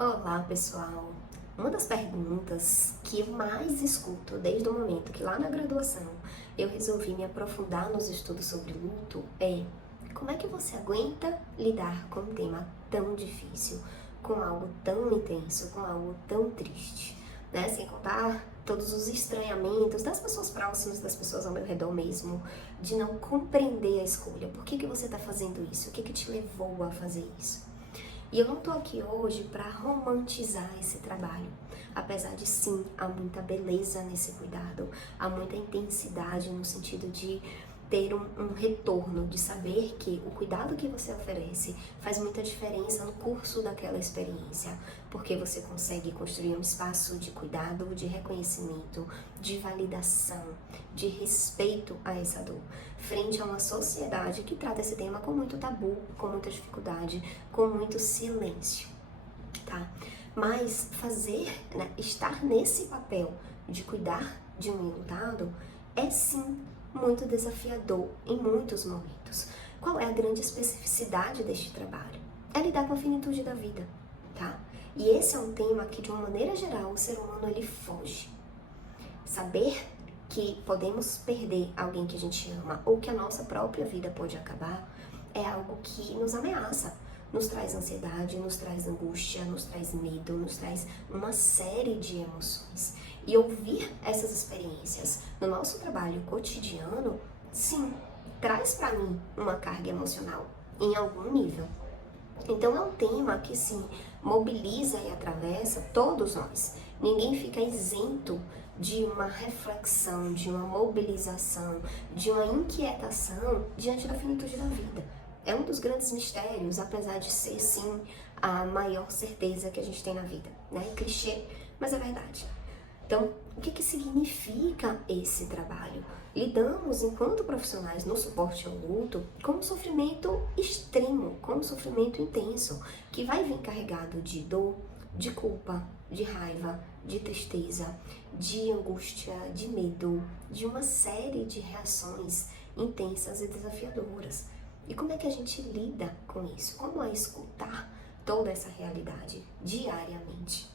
Olá, pessoal! Uma das perguntas que eu mais escuto desde o momento que lá na graduação eu resolvi me aprofundar nos estudos sobre luto é: como é que você aguenta lidar com um tema tão difícil, com algo tão intenso, com algo tão triste, né? Sem contar todos os estranhamentos das pessoas próximas, das pessoas ao meu redor mesmo, de não compreender a escolha. Por que você está fazendo isso? O que te levou a fazer isso? E eu não tô aqui hoje para romantizar esse trabalho, apesar de sim, há muita beleza nesse cuidado, há muita intensidade no sentido de ter um retorno, de saber que o cuidado que você oferece faz muita diferença no curso daquela experiência, porque você consegue construir um espaço de cuidado, de reconhecimento, de validação, de respeito a essa dor, frente a uma sociedade que trata esse tema com muito tabu, com muita dificuldade, com muito silêncio, tá? Mas fazer, né, estar nesse papel de cuidar de um enlutado é sim muito desafiador em muitos momentos. Qual é a grande especificidade deste trabalho? É lidar com a finitude da vida, tá? E esse é um tema que, de uma maneira geral, o ser humano ele foge. Saber que podemos perder alguém que a gente ama ou que a nossa própria vida pode acabar é algo que nos ameaça, nos traz ansiedade, nos traz angústia, nos traz medo, nos traz uma série de emoções. E ouvir essas experiências no nosso trabalho cotidiano, sim, traz para mim uma carga emocional em algum nível. Então é um tema que sim, mobiliza e atravessa todos nós. Ninguém fica isento de uma reflexão, de uma mobilização, de uma inquietação diante da finitude da vida. É um dos grandes mistérios, apesar de ser sim a maior certeza que a gente tem na vida, né? Clichê, mas é verdade. Então, o que significa esse trabalho? Lidamos, enquanto profissionais no suporte ao luto, com um sofrimento extremo, com um sofrimento intenso, que vai vir carregado de dor, de culpa, de raiva, de tristeza, de angústia, de medo, de uma série de reações intensas e desafiadoras. E como é que a gente lida com isso? Como é escutar toda essa realidade diariamente?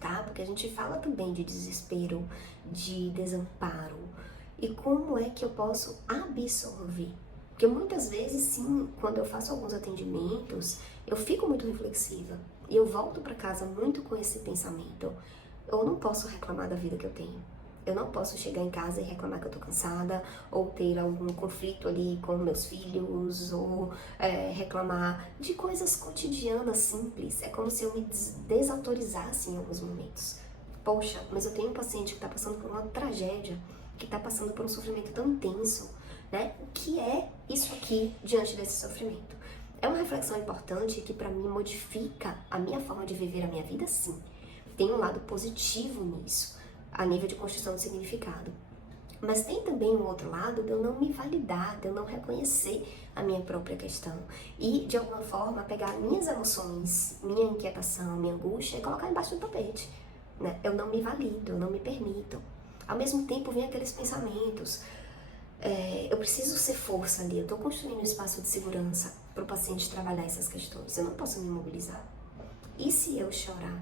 Tá? Porque a gente fala também de desespero, de desamparo. E como é que eu posso absorver? Porque muitas vezes, sim, quando eu faço alguns atendimentos, eu fico muito reflexiva. E eu volto para casa muito com esse pensamento. Eu não posso reclamar da vida que eu tenho. Eu não posso chegar em casa e reclamar que eu tô cansada, ou ter algum conflito ali com meus filhos, ou reclamar de coisas cotidianas simples. É como se eu me desautorizasse em alguns momentos. Poxa, mas eu tenho um paciente que tá passando por uma tragédia, que tá passando por um sofrimento tão intenso, né? O que é isso aqui diante desse sofrimento? É uma reflexão importante que para mim modifica a minha forma de viver a minha vida, sim. Tem um lado positivo nisso, a nível de construção de significado. Mas tem também um outro lado de eu não me validar, de eu não reconhecer a minha própria questão e, de alguma forma, pegar minhas emoções, minha inquietação, minha angústia e colocar embaixo do tapete, né? Eu não me valido, eu não me permito. Ao mesmo tempo, vem aqueles pensamentos, eu preciso ser força ali, eu estou construindo um espaço de segurança para o paciente trabalhar essas questões, eu não posso me mobilizar. E se eu chorar?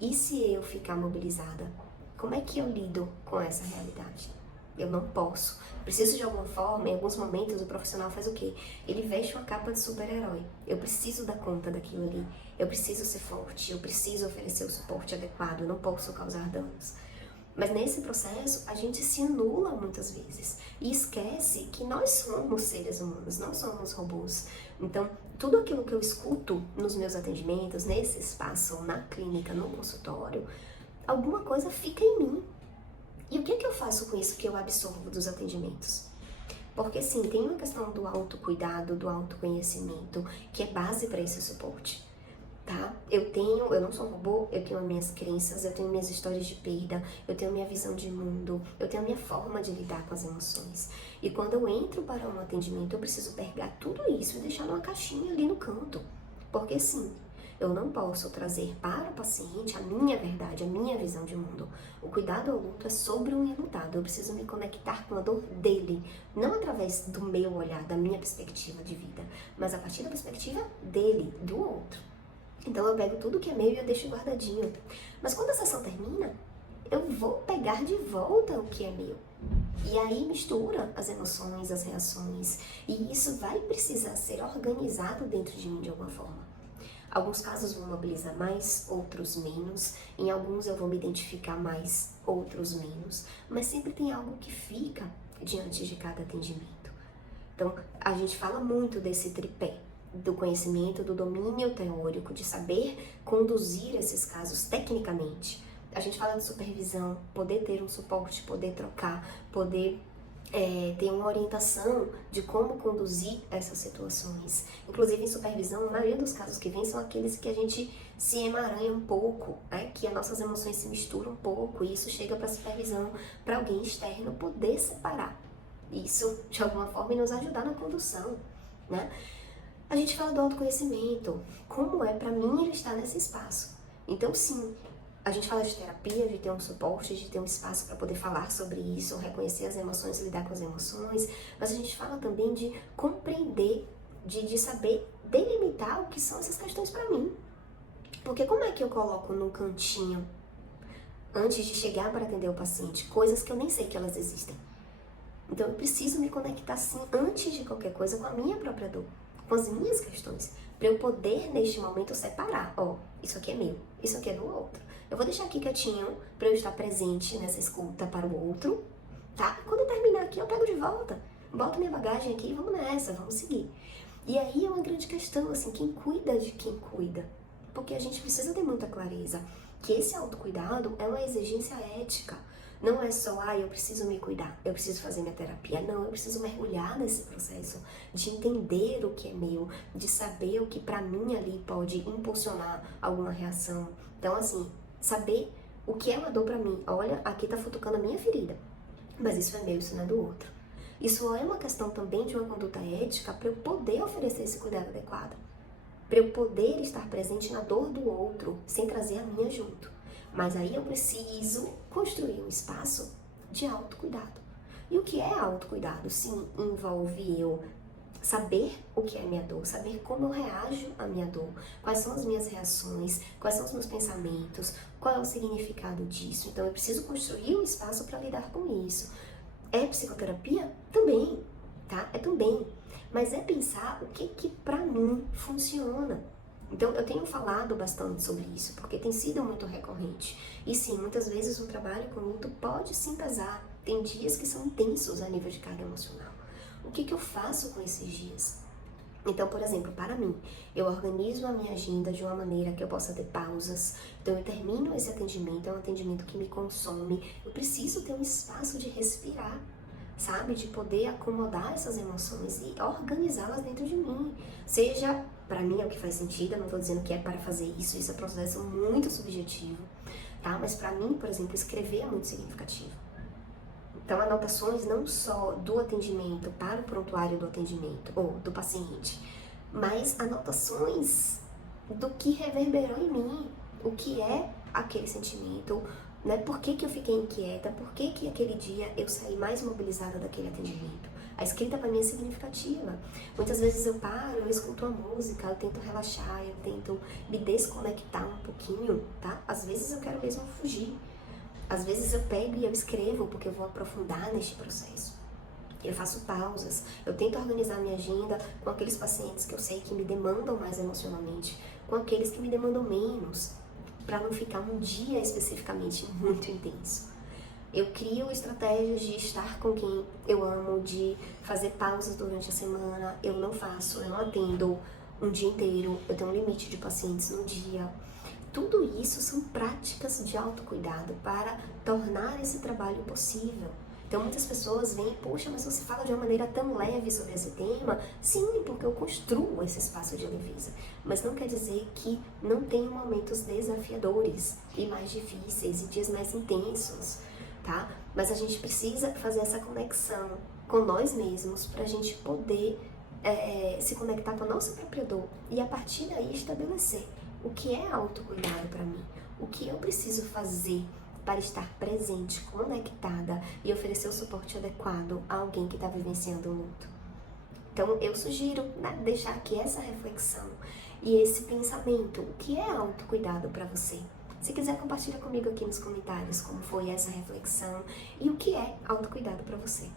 E se eu ficar mobilizada? Como é que eu lido com essa realidade? Eu não posso. Preciso de alguma forma, em alguns momentos o profissional faz o quê? Ele veste uma capa de super-herói. Eu preciso dar conta daquilo ali. Eu preciso ser forte, eu preciso oferecer o suporte adequado, eu não posso causar danos. Mas nesse processo, a gente se anula muitas vezes e esquece que nós somos seres humanos, não somos robôs. Então, tudo aquilo que eu escuto nos meus atendimentos, nesse espaço, na clínica, no consultório, alguma coisa fica em mim. E o que eu faço com isso que eu absorvo dos atendimentos? Porque sim, tem uma questão do autocuidado, do autoconhecimento, que é base para esse suporte, tá? Eu não sou um robô, eu tenho as minhas crenças, eu tenho minhas histórias de perda, eu tenho minha visão de mundo, eu tenho a minha forma de lidar com as emoções. E quando eu entro para um atendimento, eu preciso pegar tudo isso e deixar numa caixinha ali no canto. Porque sim, eu não posso trazer para o paciente a minha verdade, a minha visão de mundo. O cuidado ao luto é sobre um enlutado. Eu preciso me conectar com a dor dele, não através do meu olhar, da minha perspectiva de vida, mas a partir da perspectiva dele, do outro. Então eu pego tudo que é meu e eu deixo guardadinho. Mas quando a sessão termina, eu vou pegar de volta o que é meu. E aí mistura as emoções, as reações, e isso vai precisar ser organizado dentro de mim de alguma forma. Alguns casos vão mobilizar mais, outros menos. Em alguns eu vou me identificar mais, outros menos. Mas sempre tem algo que fica diante de cada atendimento. Então, a gente fala muito desse tripé, do conhecimento, do domínio teórico, de saber conduzir esses casos tecnicamente. A gente fala de supervisão, poder ter um suporte, poder trocar, poder ter uma orientação de como conduzir essas situações. Inclusive, em supervisão, a maioria dos casos que vem são aqueles que a gente se emaranha um pouco, que as nossas emoções se misturam um pouco, e isso chega para a supervisão, para alguém externo poder separar isso de alguma forma e nos ajudar na condução, né? A gente fala do autoconhecimento, como é para mim estar nesse espaço. Então, sim, a gente fala de terapia, de ter um suporte, de ter um espaço para poder falar sobre isso, reconhecer as emoções, lidar com as emoções, mas a gente fala também de compreender, de saber delimitar o que são essas questões para mim. Porque como é que eu coloco num cantinho, antes de chegar para atender o paciente, coisas que eu nem sei que elas existem? Então eu preciso me conectar sim, antes de qualquer coisa, com a minha própria dor, com as minhas questões, para eu poder neste momento separar, isso aqui é meu, isso aqui é do outro. Eu vou deixar aqui quietinho para eu estar presente nessa escuta para o outro, tá? Quando eu terminar aqui eu pego de volta, boto minha bagagem aqui e vamos nessa, vamos seguir. E aí é uma grande questão, assim, quem cuida de quem cuida, porque a gente precisa ter muita clareza que esse autocuidado é uma exigência ética. Não é só, eu preciso me cuidar, eu preciso fazer minha terapia. Não, eu preciso mergulhar nesse processo de entender o que é meu, de saber o que pra mim ali pode impulsionar alguma reação. Então, assim, saber o que é uma dor pra mim. Olha, aqui tá futucando a minha ferida, mas isso é meu, isso não é do outro. Isso é uma questão também de uma conduta ética para eu poder oferecer esse cuidado adequado, para eu poder estar presente na dor do outro, sem trazer a minha junto. Mas aí eu preciso construir um espaço de autocuidado. E o que é autocuidado? Sim, envolve eu saber o que é minha dor, saber como eu reajo à minha dor, quais são as minhas reações, quais são os meus pensamentos, qual é o significado disso. Então eu preciso construir um espaço para lidar com isso. É psicoterapia? Também, tá? É também. Mas é pensar o que pra mim funciona. Então, eu tenho falado bastante sobre isso, porque tem sido muito recorrente. E sim, muitas vezes o trabalho com luto pode sim pesar. Tem dias que são intensos a nível de carga emocional. O que eu faço com esses dias? Então, por exemplo, para mim, eu organizo a minha agenda de uma maneira que eu possa ter pausas. Então, eu termino esse atendimento, é um atendimento que me consome. Eu preciso ter um espaço de respirar, sabe? De poder acomodar essas emoções e organizá-las dentro de mim. Seja, para mim é o que faz sentido, eu não tô dizendo que é para fazer isso é um processo muito subjetivo, tá? Mas para mim, por exemplo, escrever é muito significativo. Então, anotações não só do atendimento para o prontuário do atendimento ou do paciente, mas anotações do que reverberou em mim, o que é aquele sentimento, né? Por que eu fiquei inquieta, por que aquele dia eu saí mais mobilizada daquele atendimento. A escrita para mim é significativa. Muitas vezes eu paro, eu escuto uma música, eu tento relaxar, eu tento me desconectar um pouquinho, tá? Às vezes eu quero mesmo fugir. Às vezes eu pego e eu escrevo porque eu vou aprofundar neste processo. Eu faço pausas, eu tento organizar minha agenda com aqueles pacientes que eu sei que me demandam mais emocionalmente, com aqueles que me demandam menos, para não ficar um dia especificamente muito intenso. Eu crio estratégias de estar com quem eu amo, de fazer pausas durante a semana. Eu não atendo um dia inteiro, eu tenho um limite de pacientes no dia. Tudo isso são práticas de autocuidado para tornar esse trabalho possível. Então muitas pessoas veem, poxa, mas você fala de uma maneira tão leve sobre esse tema. Sim, porque eu construo esse espaço de leveza. Mas não quer dizer que não tenha momentos desafiadores e mais difíceis e dias mais intensos, tá? Mas a gente precisa fazer essa conexão com nós mesmos para a gente poder se conectar com a nossa própria dor e a partir daí estabelecer o que é autocuidado para mim, o que eu preciso fazer para estar presente, conectada e oferecer o suporte adequado a alguém que está vivenciando o luto. Então eu sugiro deixar aqui essa reflexão e esse pensamento. O que é autocuidado para você? Se quiser, compartilha comigo aqui nos comentários como foi essa reflexão e o que é autocuidado para você.